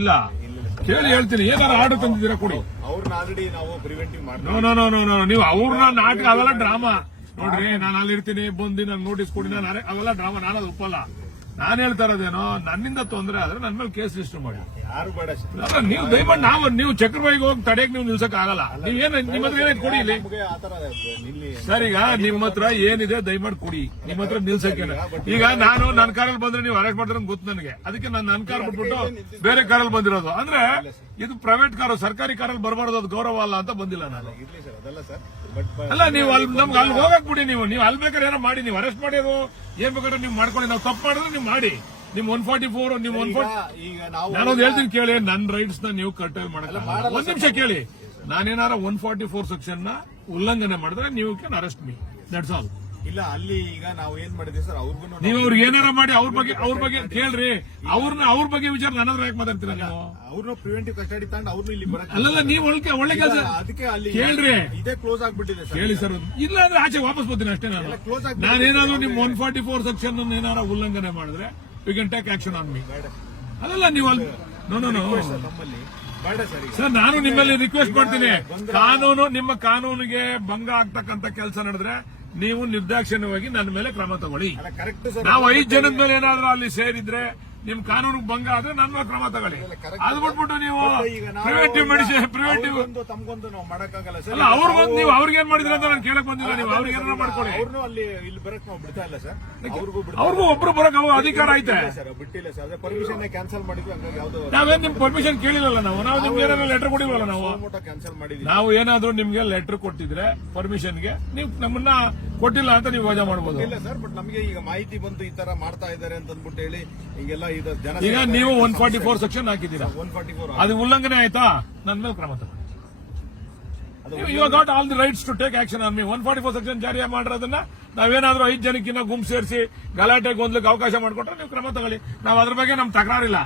ಇಲ್ಲ ಕೇಳಿ ಹೇಳ್ತೀನಿ. ಏನಾರ ಆರ್ಡರ್ ತಂದಿದ್ದೀರಾ ಕೊಡಿ. ಅವ್ರನ್ನ ಆಲ್ರೆಡಿ ನಾವು ಪ್ರಿವೆಂಟಿವ್ ನೋ ನೀವು ಅವ್ರನ್ನ ನಾಟಕ ಅವೆಲ್ಲ ಡ್ರಾಮಾ ನೋಡ್ರಿ. ನಾನು ಅಲ್ಲಿರ್ತೀನಿ ಬಂದು ನಂಗೆ ನೋಟಿಸ್ ಕೊಡಿ. ನಾನು ಅವೆಲ್ಲ ಡ್ರಾಮಾ, ನಾನು ಅದು ಒಪ್ಪಲ್ಲ. ನಾನು ಹೇಳ್ತಾ ಇರೋದೇನೋ ನನ್ನಿಂದ ತೊಂದರೆ ಆದ್ರೆ ನನ್ನ ಮೇಲೆ ಕೇಸ್ ರಿಜಿಸ್ಟರ್ ಮಾಡಿ. ಯಾರು ಬೇಡ ಅಲ್ಲ ನೀವು ದಯಮಾಡಿ ನೀವು ಚಕ್ರಬಾಯಿಗೆ ಹೋಗಿ ತಡೆಯಕ್ಕೆ ನೀವು ನಿಲ್ಸಕ್ ಆಗಲ್ಲ. ನೀವೇನು ನಿಮ್ಮ ಹತ್ರ ಏನಾಯ್ತು ಕೊಡಿ ಇಲ್ಲಿ. ಸರ್ ಈಗ ನಿಮ್ಮ ಹತ್ರ ಏನಿದೆ ದಯಮಾಡಿ ಕೊಡಿ. ನಿಮ್ಮ ಹತ್ರ ನಿಲ್ಸಕ್ಕೆ ಈಗ ನಾನು ನನ್ನ ಕಾರಲ್ಲಿ ಬಂದ್ರೆ ನೀವು ಅರೆಸ್ಟ್ ಮಾಡ್ತಾರೆ ಗೊತ್ತು ನನಗೆ. ಅದಕ್ಕೆ ನಾನು ನನ್ನ ಕಾರ್ ಬಿಟ್ಬಿಟ್ಟು ಬೇರೆ ಕಾರಲ್ಲಿ ಬಂದಿರೋದು. ಅಂದ್ರೆ ಇದು ಪ್ರೈವೇಟ್ ಕಾರು, ಸರ್ಕಾರಿ ಕಾರಲ್ಲಿ ಬರಬಾರ್ದು, ಅದು ಗೌರವ ಅಲ್ಲ ಅಂತ ಬಂದಿಲ್ಲ ನಾನು. ಅಲ್ಲ ನೀವು ಅಲ್ಲಿ ನಮ್ಗೆ ಅಲ್ಲಿ ಹೋಗಕ್ ಬಿಡಿ. ನೀವು ಅಲ್ಲಿ ಬೇಕಾದ್ರೆ ಏನೋ ಮಾಡಿ, ನೀವು ಅರೆಸ್ಟ್ ಮಾಡಿರೋ ಏನ್ ಬೇಕಾದ್ರೆ ನೀವು ಮಾಡ್ಕೊಳ್ಳಿ. ನಾವು ತಪ್ಪು ಮಾಡಿದ್ರೆ ನೀವು ಮಾಡಿ. ನಿಮ್ 144 ನಿಮ್ 140 ನಾನೊಂದು ಹೇಳ್ತೀನಿ ಕೇಳಿ. ನನ್ನ ರೈಟ್ಸ್ ನ ನೀವು ಕರ್ಟೈಲ್ ಮಾಡಲ್ಲ. ಒಂದ್ ನಿಮಿಷ ಕೇಳಿ. ನಾನೇನಾರ 144 ಸೆಕ್ಷನ್ ನ ಉಲ್ಲಂಘನೆ ಮಾಡಿದ್ರೆ ನೀವು can arrest me. That's all. ಇಲ್ಲ ಅಲ್ಲಿ ಈಗ ನಾವು ಏನ್ ಮಾಡಿದ್ವಿ ಸರ್, ಅವ್ರಿಗೂ ನೀವು ಅವ್ರಿಗೆ ಏನಾರ ಮಾಡಿ ಅವ್ರ ಬಗ್ಗೆ ಕೇಳ್ರಿ. ಅವ್ರ ಬಗ್ಗೆ ವಿಚಾರ ನನ್ನ ಹತ್ರ ಯಾಕೆ ಮಾತಾಡ್ತೀರಾ ನೀವು? ಅವ್ರನ್ನ ಪ್ರಿವೆಂಟಿವ್ ಕಸ್ಟಡಿ ತಗೊಂಡು ಅವ್ರನ್ನ ಇಲ್ಲಿ ಬರಕ್ಕೆ ಅಲ್ಲಲ್ಲ ನೀವು ಒಳ್ಳೆ ಕೆಲಸ ಅದಕ್ಕೆ ಅಲ್ಲಿ ಕೇಳ್ರಿ. ಇದೇ ಕ್ಲೋಸ್ ಆಗ್ಬಿಟ್ಟಿದೆ ಸರ್. ಕೇಳಿ ಸರ್. ಇಲ್ಲ ಅಂದ್ರೆ ಆಚೆ ವಾಪಸ್ ಬರ್ತೀನಿ ಅಷ್ಟೇ. ನಾನೇನಾದ್ರೂ ನಿಮ್ 144 ಸೆಕ್ಷನ್ ಏನಾರ ಉಲ್ಲಂಘನೆ ಮಾಡಿದ್ರೆ you can take action on me. ಅಲ್ಲಲ್ಲ ನೀವು ನೋ ನಮ್ಮಲ್ಲಿ ಬೇಡ ಸರ್. ನಾನು ನಿಮ್ಮಲ್ಲಿ ರಿಕ್ವೆಸ್ಟ್ ಮಾಡ್ತೀನಿ. ನಿಮ್ಮ ಕಾನೂನಿಗೆ ಭಂಗ ಆಗ್ತಕ್ಕಂತ ಕೆಲಸ ನಡೆದ್ರೆ ನೀವು ನಿರ್ದಾಕ್ಷಿಣ್ಯವಾಗಿ ನನ್ನ ಮೇಲೆ ಕ್ರಮ ತಗೊಳ್ಳಿ. ನಾವು 5 ಜನದ ಮೇಲೆ ಏನಾದ್ರೂ ಅಲ್ಲಿ ಸೇರಿದ್ರೆ ನಿಮ್ ಕಾನೂನು ಭಂಗ ಆದ್ರೆ ನನ್ನ ಮೇಲೆ ಕ್ರಮ ತಗೊಳ್ಳಿ. ಅದು ಬಿಟ್ಬಿಟ್ಟು ನೀವು ಪ್ರಿವೆಂಟಿವ್ ಮೆಡಿಸಿನ್ ತಮ್ಗೊಂದು ನಾವು ಮಾಡಕ್ಕಾಗಲ್ಲ ಅಲ್ಲ. ಅವ್ರಿಗೊಂದು ನೀವು ಅವ್ರಿಗೆ ಏನ್ ಮಾಡಿದ್ರೆ ಅಂತ ನಾನು ಕೇಳಕ್ ಬಂದಿಲ್ಲ. ನೀವು ಅವ್ರಿಗೆ ಏನಾರ ಮಾಡ್ಕೊಳ್ಳಿ. ಅವ್ರನ್ನೂ ಅಲ್ಲಿ ಇಲ್ಲಿ ಬರಕ್ ನಾವು ಬಿಡ್ತಾ ಇಲ್ಲ ಸರ್. ಅವ್ರಿಗೂ ಒಬ್ರು ಬರಕ್ ಅಧಿಕಾರ ಐತೆ. ಬಿಟ್ಟಿಲ್ಲ ಸರ್. ಅದೇ ಪರ್ಮಿಷನ್ ಕ್ಯಾನ್ಸಲ್ ಮಾಡಿದ್ವಿ. ಹಂಗಾಗಿ ಯಾವ್ದು ನಾವೇನ್ ನಿಮ್ ಪರ್ಮಿಷನ್ ಕೇಳಿಲ್ಲ. ನಾವು ನಿಮ್ಗೆ ಏನಾದ್ರು ಲೆಟರ್ ಕೊಡಿವಲ್ಲ. ನಾವು ಕ್ಯಾನ್ಸಲ್ ಮಾಡಿದ್ವಿ. ನಾವು ಏನಾದ್ರೂ ನಿಮ್ಗೆ ಲೆಟರ್ ಕೊಟ್ಟಿದ್ರೆ ಪರ್ಮಿಷನ್ಗೆ ನೀವು ನಮ್ಮನ್ನ ಕೊಟ್ಟಿಲ್ಲ ಅಂತ ನೀವು ವಜಾ ಮಾಡಬಹುದು. ಇಲ್ಲ ಸರ್, ಬಟ್ ನಮಗೆ ಈಗ ಮಾಹಿತಿ ಬಂತು ಈ ತರ ಮಾಡ್ತಾ ಇದ್ದಾರೆ ಅಂತ ಅಂದ್ಬಿಟ್ಟು ಹೇಳಿ ಹಿಂಗೆಲ್ಲ ಇದು ಜನ. ಈಗ ನೀವು 144 ಸೆಕ್ಷನ್ ಹಾಕಿದ್ದೀರಾ, 144 ಅದು ಉಲ್ಲಂಘನೆ ಆಯ್ತಾ? ನನ್ನ ಮೇಲೆ ಕ್ರಮ ತಗೊಳ್ಳಿ. You got all the rights to take action on me. 144 section ಜಾರಿ ಮಾಡಿರೋದನ್ನ ನಾವೇನಾದ್ರೂ 5 ಜನಕ್ಕಿಂತ ಗುಂಪು ಸೇರಿಸಿ ಗಲಾಟೆ ಗೊಂದಲಕ್ಕೆ ಅವಕಾಶ ಮಾಡಿಕೊಟ್ರೆ ನೀವು ಕ್ರಮ ತಗೊಳ್ಳಿ. ನಾವು ಅದ್ರ ಬಗ್ಗೆ ನಮ್ ತಕರಾರಿಲ್ಲ.